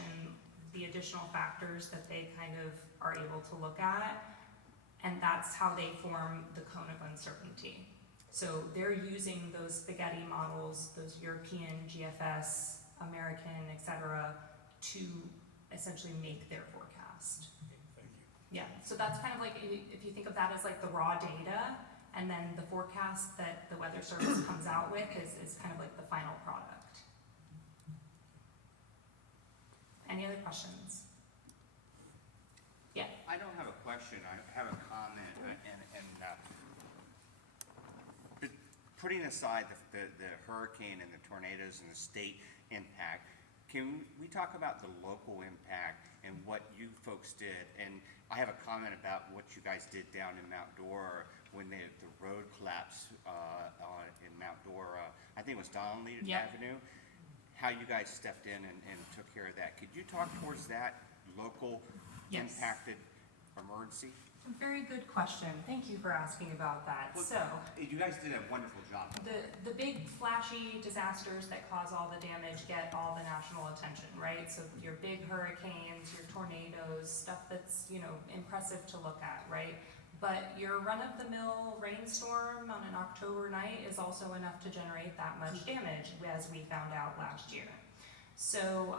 the additional factors that they kind of are able to look at, and that's how they form the cone of uncertainty. So they're using those spaghetti models, those European, GFS, American, et cetera, to essentially make their forecast. Thank you. Yeah, so that's kind of like, if you think of that as like the raw data, and then the forecast that the Weather Service comes out with is kind of like the final product. Any other questions? Yeah. I don't have a question, I have a comment, putting aside the hurricane and the tornadoes and the state impact, can we talk about the local impact and what you folks did? And I have a comment about what you guys did down in Mount Dora when the road collapsed in Mount Dora. I think it was Donnelly Yep. Avenue. How you guys stepped in and took care of that. Could you talk towards that local Yes. impacted emergency? Very good question. Thank you for asking about that. Well, So, You guys did a wonderful job. the big flashy disasters that cause all the damage get all the national attention, right? So your big hurricanes, your tornadoes, stuff that's, impressive to look at, right? But your run-of-the-mill rainstorm on an October night is also enough to generate that much damage, as we found out last year. So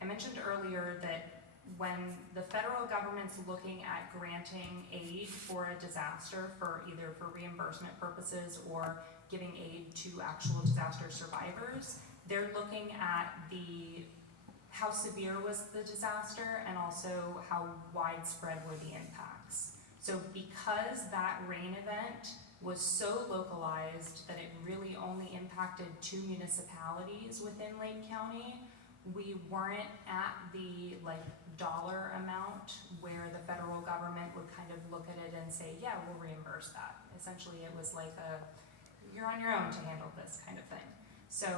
I mentioned earlier that when the federal government's looking at granting aid for a disaster, for either for reimbursement purposes or giving aid to actual disaster survivors, they're looking at how severe was the disaster and also how widespread were the impacts. So because that rain event was so localized that it really only impacted 2 municipalities within Lake County, we weren't at the dollar amount where the federal government would kind of look at it and say, yeah, we'll reimburse that. Essentially, it was like you're on your own to handle this kind of thing. So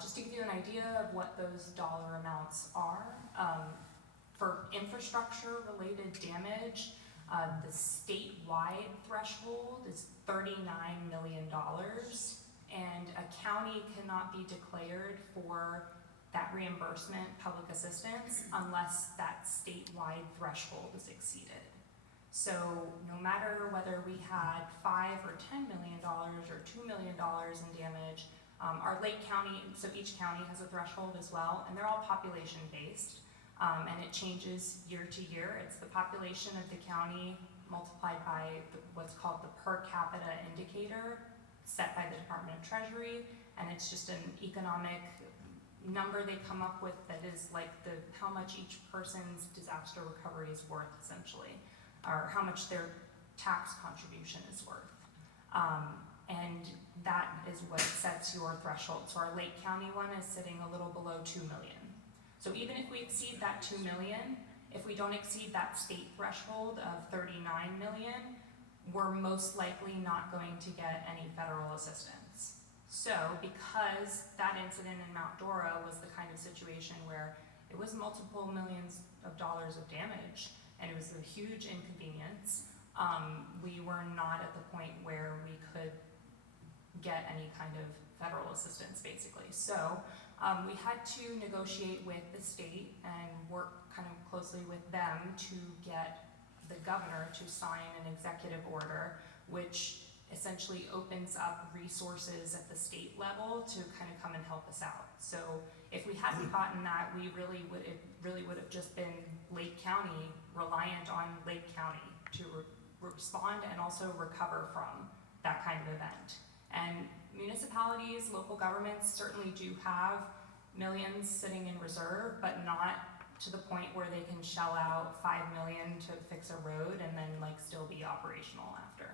just to give you an idea of what those dollar amounts are, for infrastructure-related damage, the statewide threshold is $39 million, and a county cannot be declared for that reimbursement, public assistance, unless that statewide threshold is exceeded. So no matter whether we had $5 or $10 million or $2 million in damage, our Lake County, so each county has a threshold as well, and they're all population based, and it changes year to year. It's the population of the county multiplied by what's called the per capita indicator set by the Department of Treasury, and it's just an economic number they come up with that is like how much each person's disaster recovery is worth, essentially, or how much their tax contribution is worth. And that is what sets your threshold. So our Lake County one is sitting a little below 2 million. So even if we exceed that 2 million, if we don't exceed that state threshold of 39 million, we're most likely not going to get any federal assistance. So because that incident in Mount Dora was the kind of situation where it was multiple millions of dollars of damage and it was a huge inconvenience, we were not at the point where we could get any kind of federal assistance, basically. So we had to negotiate with the state and work kind of closely with them to get the governor to sign an executive order, which essentially opens up resources at the state level to kind of come and help us out. So if we hadn't gotten that, it really would have just been Lake County, reliant on Lake County to respond and also recover from that kind of event. And municipalities, local governments certainly do have millions sitting in reserve, but not to the point where they can shell out $5 million to fix a road and then still be operational after.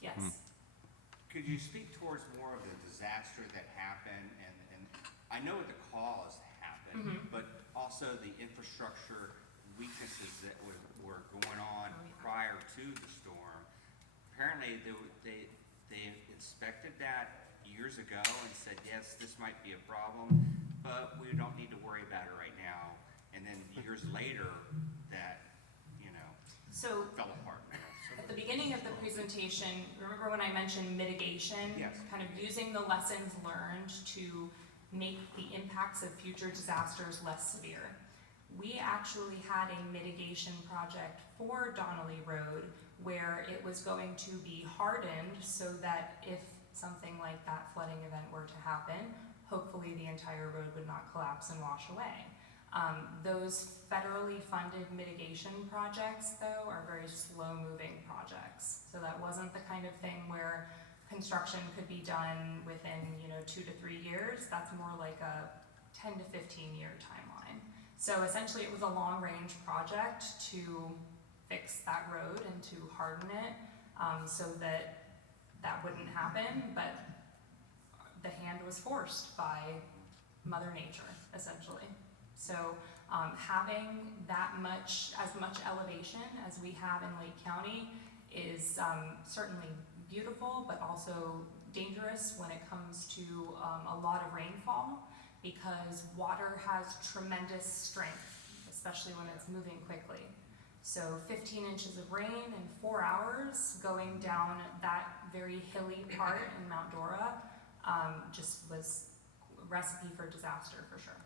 Yes. Could you speak towards more of the disaster that happened, and I know the cause happened, but also the infrastructure weaknesses that were going on prior to the storm? Apparently, they inspected that years ago and said, yes, this might be a problem, but we don't need to worry about it right now. And then years later, that, So fell apart. at the beginning of the presentation, remember when I mentioned mitigation? Yes. Kind of using the lessons learned to make the impacts of future disasters less severe. We actually had a mitigation project for Donnelly Road where it was going to be hardened so that if something like that flooding event were to happen, hopefully the entire road would not collapse and wash away. Those federally funded mitigation projects, though, are very slow-moving projects. So that wasn't the kind of thing where construction could be done within, 2 to 3 years. That's more like a 10 to 15-year timeline. So essentially, it was a long-range project to fix that road and to harden it so that that wouldn't happen, but the hand was forced by Mother Nature, essentially. So having as much elevation as we have in Lake County is certainly beautiful, but also dangerous when it comes to a lot of rainfall, because water has tremendous strength, especially when it's moving quickly. So 15 inches of rain in 4 hours going down that very hilly part in Mount Dora just was a recipe for disaster for sure.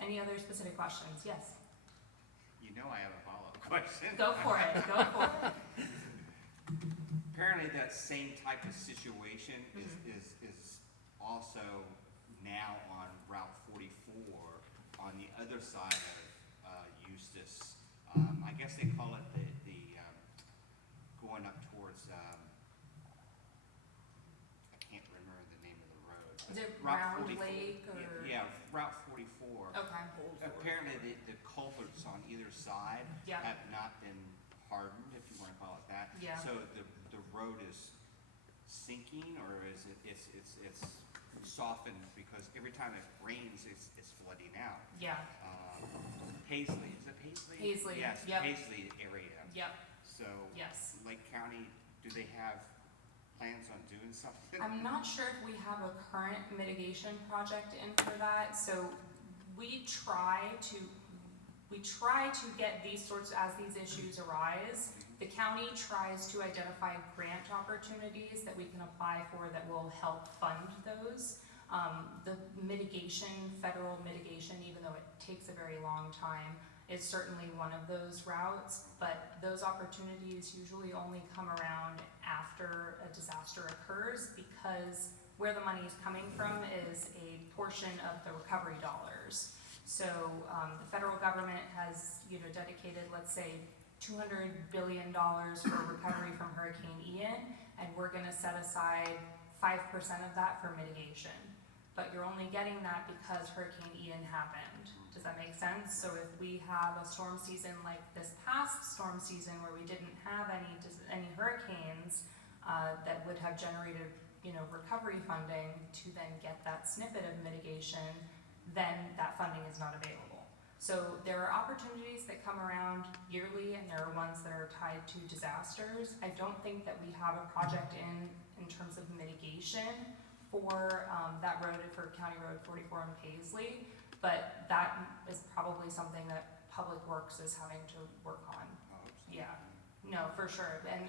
Any other specific questions? Yes. I have a follow-up question. Go for it. Go for it. Apparently, that same type of situation is also now on Route 44 on the other side of Eustis. I guess they call it the going up towards, I can't remember the name of the road. Is it Route Round 44 Lake or? Yeah, Route 44. Okay. Apparently, the culverts on either side Yeah. have not been hardened, if you want to call it that. Yeah. So the road is sinking, or is it's softened because every time it rains, it's flooding out. Yeah. Paisley, is it Paisley? Paisley, Yes, yep. Paisley area. Yep. So Yes. Lake County, do they have plans on doing something? I'm not sure if we have a current mitigation project in for that. So we try to get these sorts, as these issues arise, the county tries to identify grant opportunities that we can apply for that will help fund those. The mitigation, federal mitigation, even though it takes a very long time, is certainly one of those routes, but those opportunities usually only come around after a disaster occurs, because where the money is coming from is a portion of the recovery dollars. So the federal government has, dedicated, let's say, $200 billion for recovery from Hurricane Ian, and we're going to set aside 5% of that for mitigation. But you're only getting that because Hurricane Ian happened. Does that make sense? So if we have a storm season like this past storm season where we didn't have any hurricanes that would have generated, recovery funding to then get that snippet of mitigation, then that funding is not available. So there are opportunities that come around yearly, and there are ones that are tied to disasters. I don't think that we have a project in terms of mitigation for that road, for County Road 44 in Paisley, but that is probably something that Public Works is having to work on. Yeah, no, for sure. And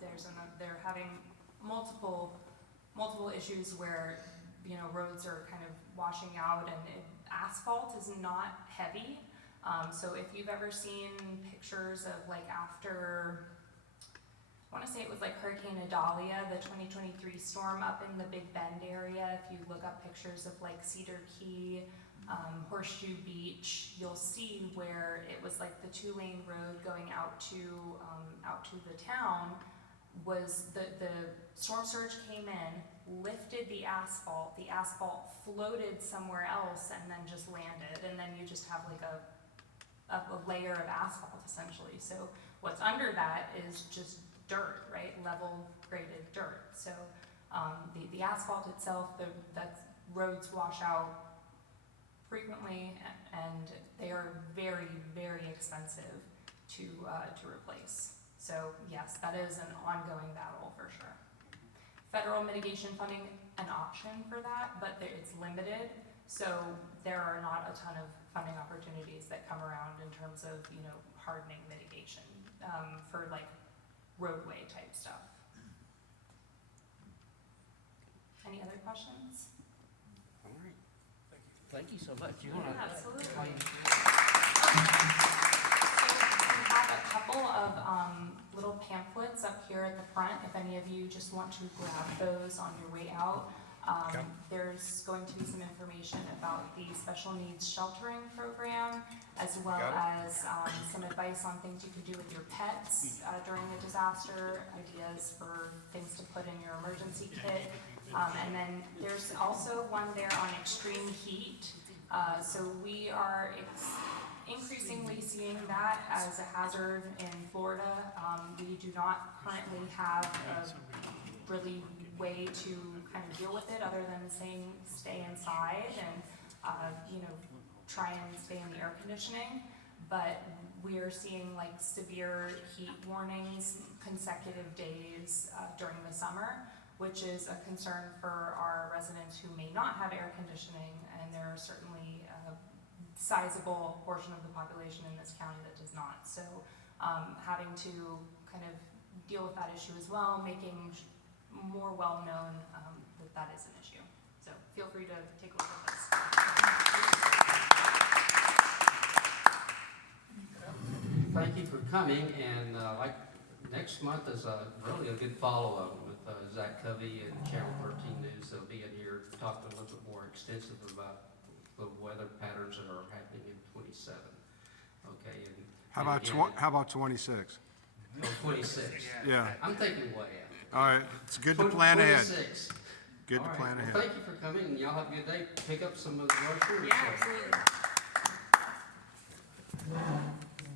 they're having multiple issues where, roads are kind of washing out, and asphalt is not heavy. So if you've ever seen pictures of after, I want to say it was Hurricane Idalia, the 2023 storm up in the Big Bend area, if you look up pictures of Cedar Key, Horseshoe Beach, you'll see where it was the 2-lane road going out to the town. Was the storm surge came in, lifted the asphalt floated somewhere else and then just landed, and then you just have a a layer of asphalt essentially. So what's under that is just dirt, right? Level graded dirt. So the asphalt itself, that roads wash out frequently, and they are very, very expensive to replace. So yes, that is an ongoing battle for sure. Federal mitigation funding, an option for that, but it's limited. So there are not a ton of funding opportunities that come around in terms of, you know, hardening mitigation for like roadway type stuff. Any other questions? All right. Thank you. Thank you so much. You Yeah, wanna absolutely. explain? So we have a couple of little pamphlets up here at the front, if any of you just want to grab those on your way out. There's going to be some information about the special needs sheltering program, as well as some advice on things you can do with your pets during a disaster, ideas for things to put in your emergency kit. And then there's also one there on extreme heat. So we are increasingly seeing that as a hazard in Florida. We do not currently have a really way to kind of deal with it other than saying stay inside and you know, try and stay in the air conditioning. But we are seeing like severe heat warnings consecutive days during the summer, which is a concern for our residents who may not have air conditioning, and there are certainly a sizable portion of the population in this county that does not. So having to kind of deal with that issue as well, making more well known that that is an issue. So feel free to take a look at this. Thank you for coming, and like next month is really a good follow-up with Zach Covey and Channel 13 News. They'll be in here talking a little bit more extensive about the weather patterns that are happening in 27. Okay, and How about again, how about 26? oh, 26. Yeah, I'm thinking way out. all right, it's good to plan ahead. 26. Good All to right. plan Well, ahead. thank you for coming, and y'all have a good day. Pick up some of the brochures. Yeah, absolutely.